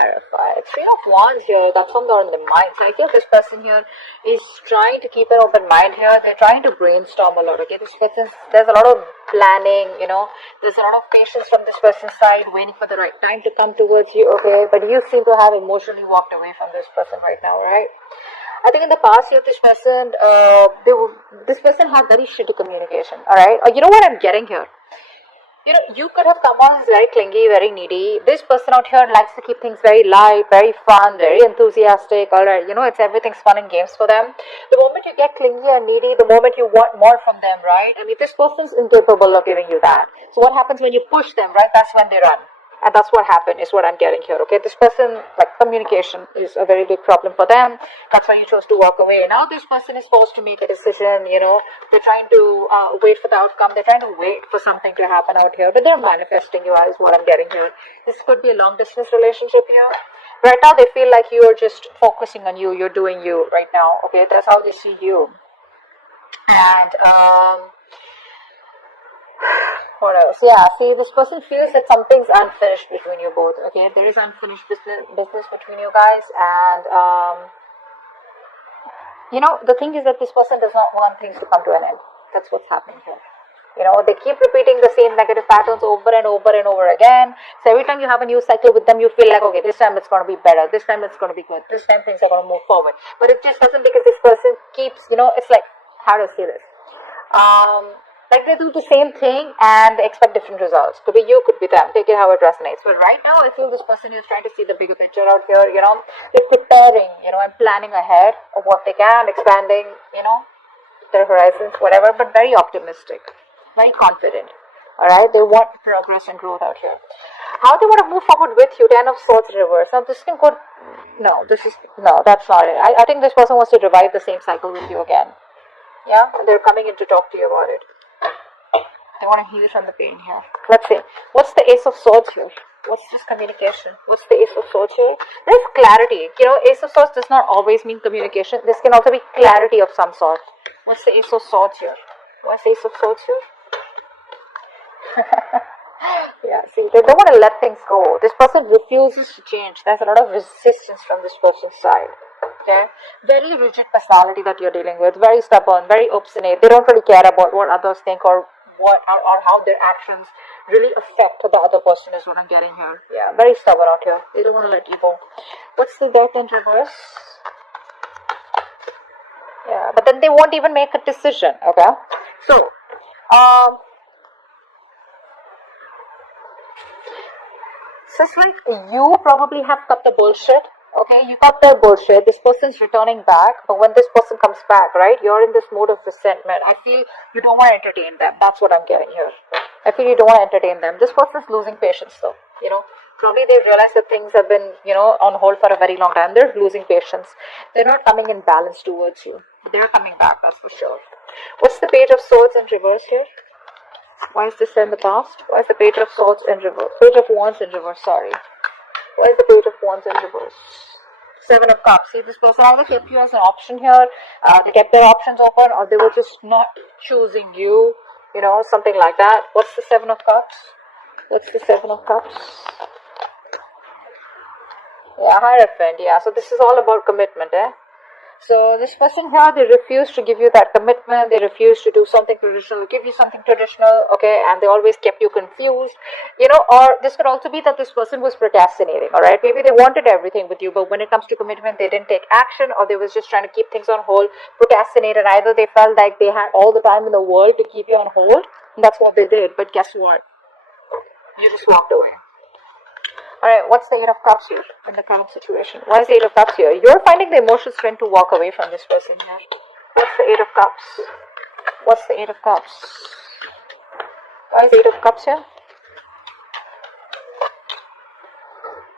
clarified. Three of Wands here, that's something on the mind. So I feel this person here is trying to keep an open mind here. They're trying to brainstorm a lot, okay? This person, there's a lot of planning, you know, there's a lot of patience from this person's side, waiting for the right time to come towards you, okay? But you seem to have emotionally walked away from this person right now, right? I think in the past year, this person, this person had very shitty communication, alright? You know what I'm getting here? You know, you could have come on as very clingy, very needy. This person out here likes to keep things very light, very fun, very enthusiastic. Alright, you know, it's everything's fun and games for them. The moment you get clingy and needy, the moment you want more from them, right? I mean, this person's incapable of giving you that. So what happens when you push them, right? That's when they run. And that's what happened, is what I'm getting here, okay? This person, like, communication is a very big problem for them. That's why you chose to walk away. Now this person is forced to make a decision, you know. They're trying to wait for the outcome. They're trying to wait for something to happen out here. But they're manifesting you, is what I'm getting here. This could be a long-distance relationship here. Right now, they feel like you are just focusing on you. You're doing you right now, okay? That's how they see you. And, what else? Yeah, see, this person feels that something's unfinished between you both, okay? There is unfinished business between you guys, and, you know, the thing is that this person does not want things to come to an end. That's what's happening here. You know, they keep repeating the same negative patterns over and over and over again. So every time you have a new cycle with them, you feel like, okay, this time it's going to be better. This time it's going to be good. This time things are going to move forward. But it just doesn't, because this person keeps, you know, it's like, how to say this? Like they do the same thing and they expect different results. Could be you, could be them. Take it how it resonates. But right now, I feel this person is trying to see the bigger picture out here. You know, they're preparing, you know, and planning ahead of what they can, expanding, you know, their horizons, whatever, but very optimistic, very confident. Alright, they want progress and growth out here. How they want to move forward with you, Ten of Swords reverse. Now this can go, no, that's not it. I think this person wants to revive the same cycle with you again. Yeah, they're coming in to talk to you about it. They want to heal from the pain here. Let's see. What's the Ace of Swords here? What's this communication? What's the Ace of Swords here? There's clarity. You know, Ace of Swords does not always mean communication. This can also be clarity of some sort. What's the Ace of Swords here? What's the Ace of Swords here? Yeah, see, they don't want to let things go. This person refuses to change. There's a lot of resistance from this person's side. Okay? Very rigid personality that you're dealing with. Very stubborn, very obstinate. They don't really care about what others think or how their actions really affect the other person, is what I'm getting here. Yeah, very stubborn out here. They don't want to let you go. What's the Death in reverse? Yeah, but then they won't even make a decision. Okay, so it's like you probably have cut the bullshit. Okay, you got their bullshit. This person's returning back, but when this person comes back, right, you're in this mode of resentment. I feel you don't want to entertain them. That's what I'm getting here. I feel you don't want to entertain them. This person's losing patience, though. You know, probably they've realized that things have been, you know, on hold for a very long time. They're losing patience. They're not coming in balance towards you. But they're coming back, that's for sure. What's the Page of Swords in reverse here? Why is this in the past? Why is the Page of Swords in reverse? Page of Wands in reverse, sorry. Why is the Page of Wands in reverse? Seven of Cups. See, this person either kept you as an option here, they kept their options open, or they were just not choosing you, you know, something like that. What's the Seven of Cups? What's the Seven of Cups? Yeah, Hierophant, yeah. So this is all about commitment, eh? So this person here, they refuse to give you that commitment. They refuse to do something traditional, give you something traditional, okay? And they always kept you confused, you know. Or this could also be that this person was procrastinating, all right? Maybe they wanted everything with you, but when it comes to commitment, they didn't take action, or they was just trying to keep things on hold, procrastinated. Either they felt like they had all the time in the world to keep you on hold, and that's what they did. But guess what? You just walked away. Alright, what's the Eight of Cups here in the current situation? Why is the Eight of Cups here? You're finding the emotional strength to walk away from this person here. What's the Eight of Cups? What's the Eight of Cups? Why is the Eight of Cups here?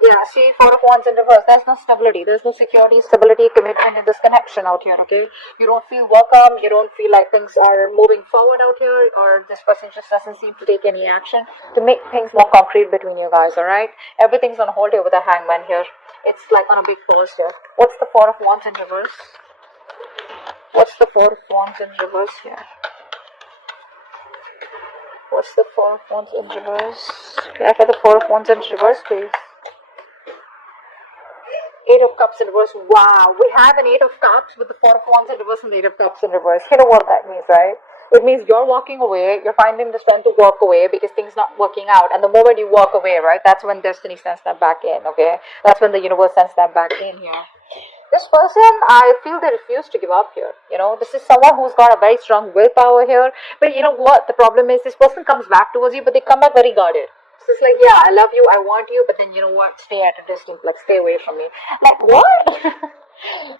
Yeah, see, Four of Wands in reverse. There's no stability. There's no security, stability, commitment in this connection out here, okay? You don't feel welcome. You don't feel like things are moving forward out here, or this person just doesn't seem to take any action to make things more concrete between you guys, alright? Everything's on hold here with a Hangman here. It's like on a big pause here. What's the Four of Wands in reverse? What's the Four of Wands in reverse here? What's the Four of Wands in reverse? Clarify the Four of Wands in reverse, please. Cups in reverse. Wow, we have an Eight of Cups with the Four of Wands in reverse and the Eight of Cups in reverse. You know what that means, right? It means you're walking away, you're finding the strength to walk away because things not working out. And the moment you walk away, right, that's when destiny sends them back in, okay? That's when the universe sends them back in here. This person, I feel they refuse to give up here. You know, this is someone who's got a very strong willpower here. But you know what? The problem is this person comes back towards you, but they come back very guarded. So it's like, yeah, I love you, I want you, but then you know what? Stay at a distance, like stay away from me. Like, what?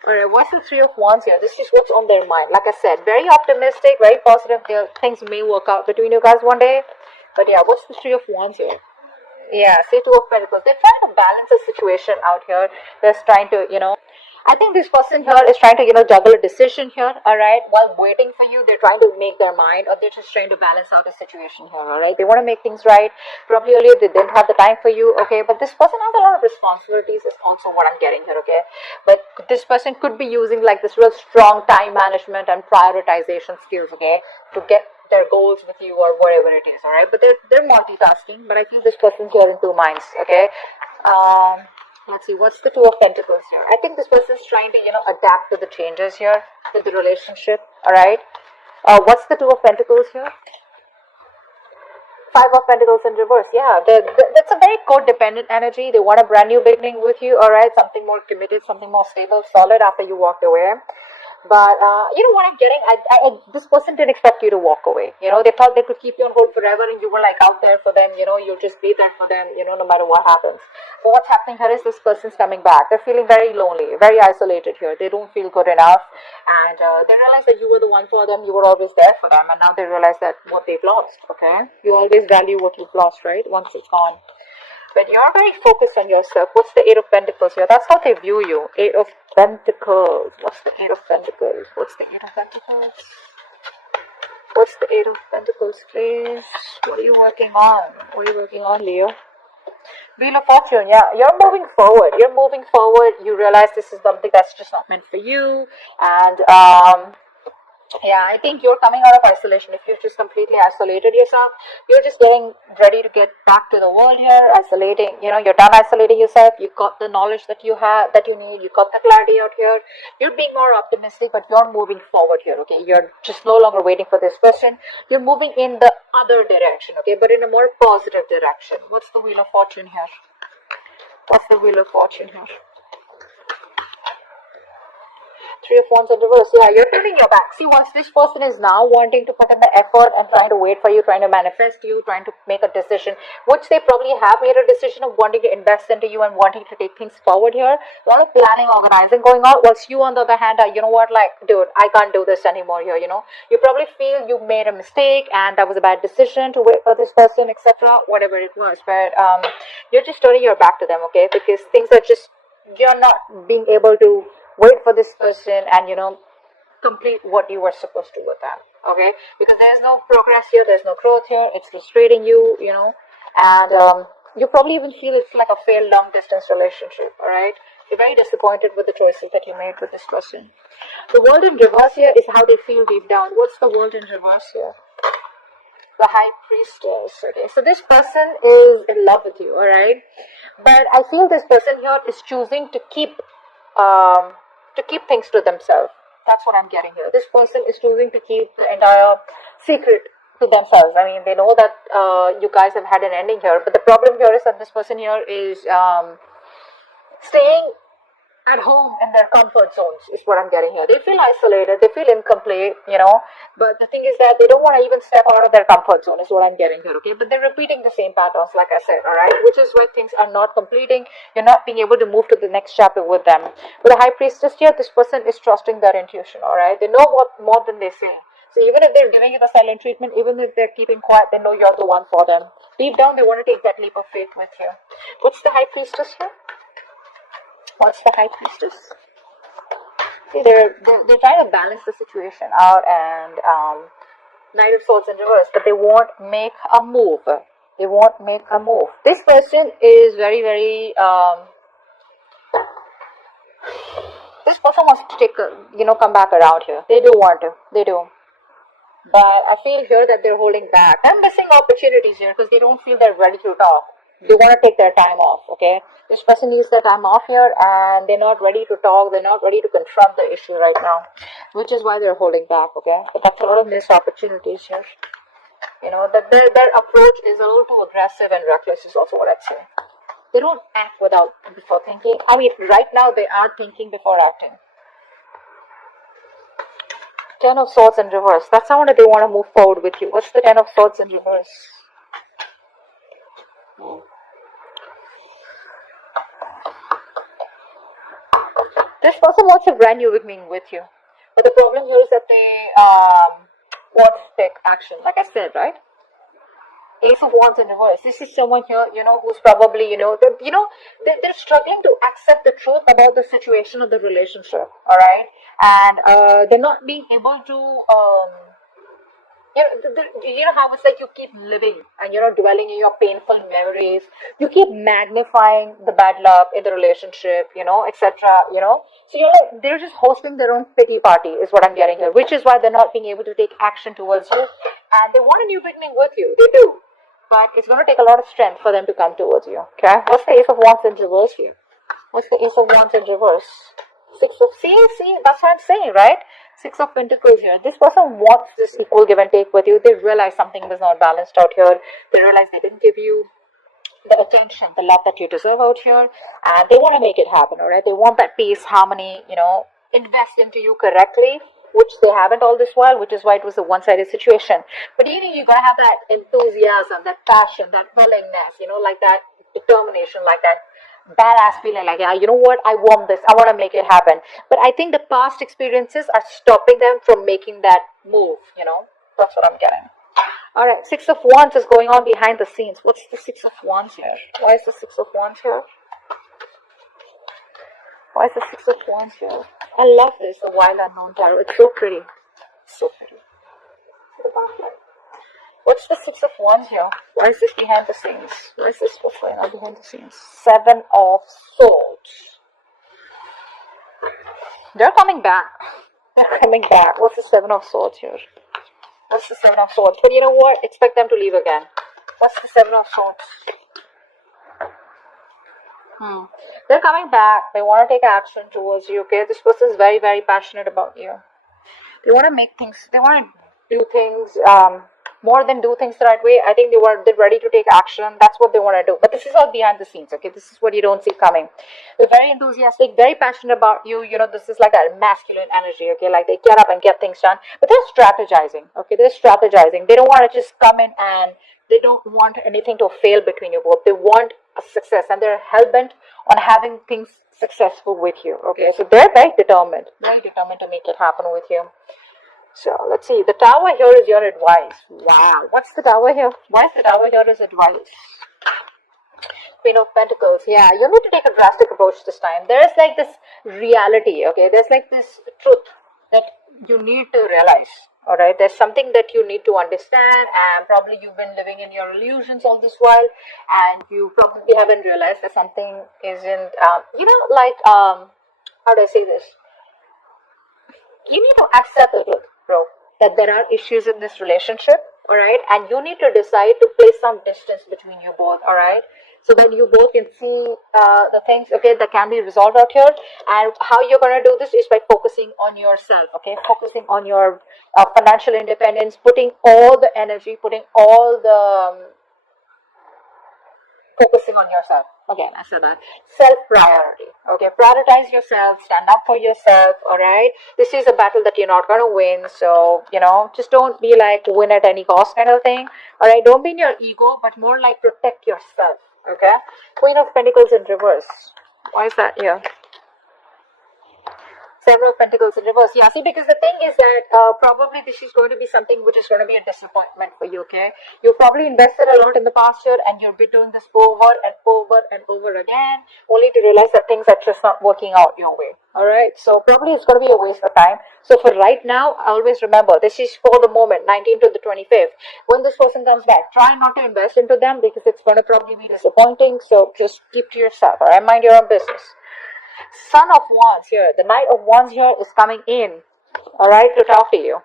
Alright, what's the Three of Wands here? This is what's on their mind. Like I said, very optimistic, very positive. Things may work out between you guys one day. But yeah, what's the Three of Wands here? Yeah, say Two of Pentacles. They're trying to balance the situation out here. They're trying to, you know, I think this person here is trying to, you know, juggle a decision here, alright, while waiting for you. They're trying to make their mind, or they're just trying to balance out the situation here, alright. They want to make things right. Probably earlier they didn't have the time for you, okay, but this person has a lot of responsibilities is also what I'm getting here, okay. But this person could be using like this real strong time management and prioritization skills, okay, to get their goals with you or whatever it is, alright. But they're multitasking, but I feel this person's here in two minds, okay. Let's see, what's the Two of Pentacles here? I think this person's trying to, you know, adapt to the changes here with the relationship, alright? What's the Two of Pentacles here? Five of Pentacles in reverse, yeah. That's a very codependent energy. They want a brand new beginning with you, alright? Something more committed, something more stable, solid after you walked away. But, you know what I'm getting? This person didn't expect you to walk away. You know, they thought they could keep you on hold forever and you were like out there for them, you know, you'll just be there for them, you know, no matter what happens. But what's happening here is this person's coming back. They're feeling very lonely, very isolated here. They don't feel good enough. And they realize that you were the one for them. You were always there for them. And now they realize that what they've lost, okay? You always value what you've lost, right? Once it's gone. But you're very focused on yourself. What's the Eight of Pentacles here? That's how they view you. Eight of Pentacles. What's the Eight of Pentacles? What's the Eight of Pentacles? What's the Eight of Pentacles, please? What are you working on? What are you working on, Leo? Wheel of Fortune, yeah. You're moving forward. You're moving forward. You realize this is something that's just not meant for you. And, yeah, I think you're coming out of isolation. If you've just completely isolated yourself, you're just getting ready to get back to the world here, isolating, you know, you're done isolating yourself. You got the knowledge that you have, that you need. You got the clarity out here. You're being more optimistic, but you're moving forward here, okay? You're just no longer waiting for this person. You're moving in the other direction, okay? But in a more positive direction. What's the Wheel of Fortune here? What's the Wheel of Fortune here? Three of Wands in reverse. Yeah, you're turning your back. See, once this person is now wanting to put in the effort and trying to wait for you, trying to manifest you, trying to make a decision, which they probably have made a decision of wanting to invest into you and wanting to take things forward here. A lot of planning, organizing going on. Whilst you, on the other hand, are, you know what, like, dude, I can't do this anymore here, you know. You probably feel you made a mistake and that was a bad decision to wait for this person, etc. Whatever it was. But you're just turning your back to them, okay? Because things are just, you're not being able to wait for this person and, you know, complete what you were supposed to with them, okay? Because there's no progress here, there's no growth here, it's frustrating you, you know, and you probably even feel it's like a failed long distance relationship, alright? You're very disappointed with the choices that you made with this person. The World in reverse here is how they feel deep down. What's the World in reverse here? The High Priestess, okay? So this person is in love with you, alright? But I feel this person here is choosing to keep things to themselves. That's what I'm getting here. This person is choosing to keep the entire secret to themselves. I mean, they know that you guys have had an ending here, but the problem here is that this person here is staying at home in their comfort zones is what I'm getting here. They feel isolated, they feel incomplete, you know, but the thing is that they don't want to even step out of their comfort zone is what I'm getting here, okay? But they're repeating the same patterns, like I said, alright? Which is why things are not completing. You're not being able to move to the next chapter with them. With the High Priestess here, this person is trusting their intuition, alright? They know what more than they say. So even if they're giving you the silent treatment, even if they're keeping quiet, they know you're the one for them. Deep down, they want to take that leap of faith with you. What's the High Priestess here? What's the High Priestess? See, they're trying to balance the situation out, and Knight of Swords in reverse, but they won't make a move. They won't make a move. This person is very, very this person wants to take come back around here. They do want to. They do. But I feel here that they're holding back. I'm missing opportunities here because they don't feel they're ready to talk. They want to take their time off, okay? This person needs their time off here, and they're not ready to talk, they're not ready to confront the issue right now, which is why they're holding back, okay? But that's a lot of missed opportunities here. You know, that their approach is a little too aggressive and reckless is also what I'd say. They don't act before thinking. I mean, right now they are thinking before acting. Ten of Swords in reverse. That's how they want to move forward with you. What's the Ten of Swords in reverse? This person wants a brand new beginning with you. But the problem here is that they want to take action. Like I said, right? Ace of Wands in reverse. This is someone here, who's probably, they're struggling to accept the truth about the situation of the relationship, all right? And they're not being able to, how it's like you keep living and dwelling in your painful memories. You keep magnifying the bad luck in the relationship, etc. So they're just hosting their own pity party is what I'm getting here, which is why they're not being able to take action towards you. And they want a new beginning with you. They do. But it's going to take a lot of strength for them to come towards you. Okay? What's the Ace of Wands in reverse here? What's the Ace of Wands in reverse? See, that's what I'm saying, right? Six of Pentacles here. This person wants this equal give and take with you. They realize something was not balanced out here. They realize they didn't give you the attention, the love that you deserve out here. And they want to make it happen, alright? They want that peace, harmony, invest into you correctly, which they haven't all this while, which is why it was a one-sided situation. But you gotta have that enthusiasm, that passion, that willingness, like that determination, like that badass feeling, like, yeah, you know what, I want this, I want to make it happen. But I think the past experiences are stopping them from making that move, that's what I'm getting. Alright, Six of Wands is going on behind the scenes. What's the Six of Wands here? Why is the Six of Wands here? Why is the Six of Wands here? I love this, the Wild Unknown Tarot. It's so pretty. So pretty. What's the Six of Wands here? Why is this behind the scenes? Why is this what's going on behind the scenes? Seven of Swords. They're coming back. They're coming back. What's the Seven of Swords here? What's the Seven of Swords? But you know what? Expect them to leave again. What's the Seven of Swords? They're coming back. They want to take action towards you, okay? This person is very, very passionate about you. They want to make things, they want to do things, more than do things the right way. I think they're ready to take action. That's what they want to do. But this is all behind the scenes, okay? This is what you don't see coming. They're very enthusiastic, very passionate about you. This is like that masculine energy, okay? Like they get up and get things done. But they're strategizing, okay? They're strategizing. They don't want to just come in and they don't want anything to fail between you both. They want a success and they're hell-bent on having things successful with you, okay? So they're very determined to make it happen with you. So let's see, the Tower here is your advice. Wow, what's the Tower here? Why is the Tower here as advice? Queen of Pentacles. Yeah, you need to take a drastic approach this time. There is like this reality, okay? There's like this truth that you need to realize. Alright, there's something that you need to understand, and probably you've been living in your illusions all this while, and you probably haven't realized that something isn't, how do I say this? You need to accept the truth, bro, that there are issues in this relationship, alright, and you need to decide to place some distance between you both, alright, so that you both can see the things, okay, that can be resolved out here. And how you're going to do this is by focusing on yourself, okay, focusing on your financial independence, putting all the energy, focusing on yourself. Again, I said that. Self-priority. Okay, prioritize yourself, stand up for yourself, alright? This is a battle that you're not going to win, so, just don't be like win at any cost kind of thing, alright? Don't be in your ego, but more like protect yourself, okay? Queen of Pentacles in reverse. Why is that here? Seven of Pentacles in reverse. Yeah, see, because the thing is that probably this is going to be something which is going to be a disappointment for you, okay? You probably invested a lot in the past year and you'll be doing this over and over and over again, only to realize that things are just not working out your way, alright? So probably it's going to be a waste of time. So for right now, always remember, this is for the moment, 19th to the 25th. When this person comes back, try not to invest into them because it's going to probably be disappointing. So just keep to yourself, alright? Mind your own business. Son of Wands here. The Knight of Wands here is coming in, alright, to talk to you.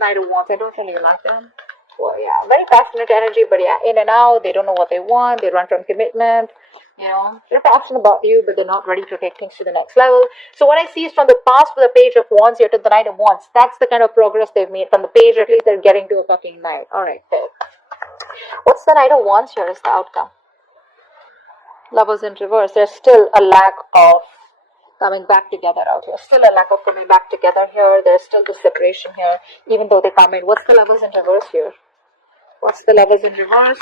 Knight of Wands, I don't really like them. Well, yeah, very passionate energy, but yeah, in and out. They don't know what they want. They run from commitment. You know, they're passionate about you, but they're not ready to take things to the next level. So what I see is from the past, for the Page of Wands here to the Knight of Wands. That's the kind of progress they've made. From the page, at least they're getting to a fucking knight. All right, fair. What's the Knight of Wands here? Is the outcome? Lovers in reverse. There's still a lack of coming back together out here. Still a lack of coming back together here. There's still the separation here, even though they come in. What's the Lovers in reverse here? What's the Lovers in reverse?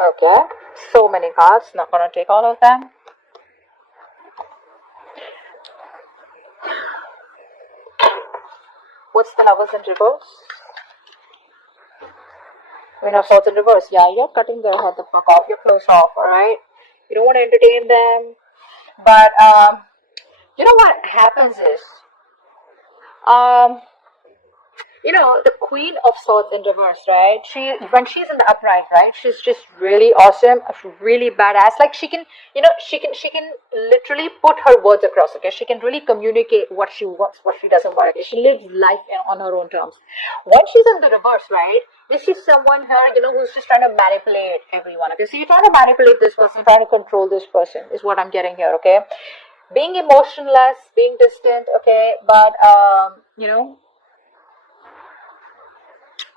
Okay, so many cards. Not gonna take all of them. What's the Lovers in reverse? Queen of Swords in reverse. Yeah, you're cutting their head the fuck off. You're close off, alright? You don't want to entertain them. But, you know what happens is, you know, the Queen of Swords in reverse, right? When she's in the upright, right? She's just really awesome, really badass. Like she can, you know, she can literally put her words across. Okay, she can really communicate what she wants, what she doesn't want. Okay, she lives life on her own terms. When she's in the reverse, right? This is someone here, you know, who's just trying to manipulate everyone. Okay, so you're trying to manipulate this person, trying to control this person, is what I'm getting here. Okay, being emotionless, being distant. Okay, but you know,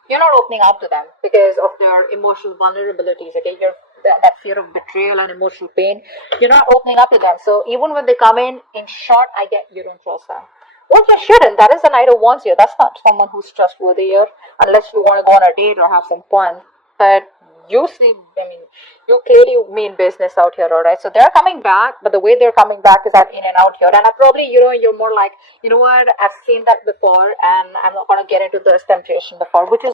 you're not opening up to them because of their emotional vulnerabilities. Okay, that fear of betrayal and emotional pain. You're not opening up to them. So even when they come in short, I get you don't trust them. Well, you shouldn't. That is the Knight of Wands here. That's not someone who's trustworthy here, unless you want to go on a date or have some fun. But you seem, I mean, you clearly mean business out here, alright? So they're coming back, but the way they're coming back is that in and out here. And I probably, you know, you're more like, you know what, I've seen that before, and I'm not going to get into this temptation before, which is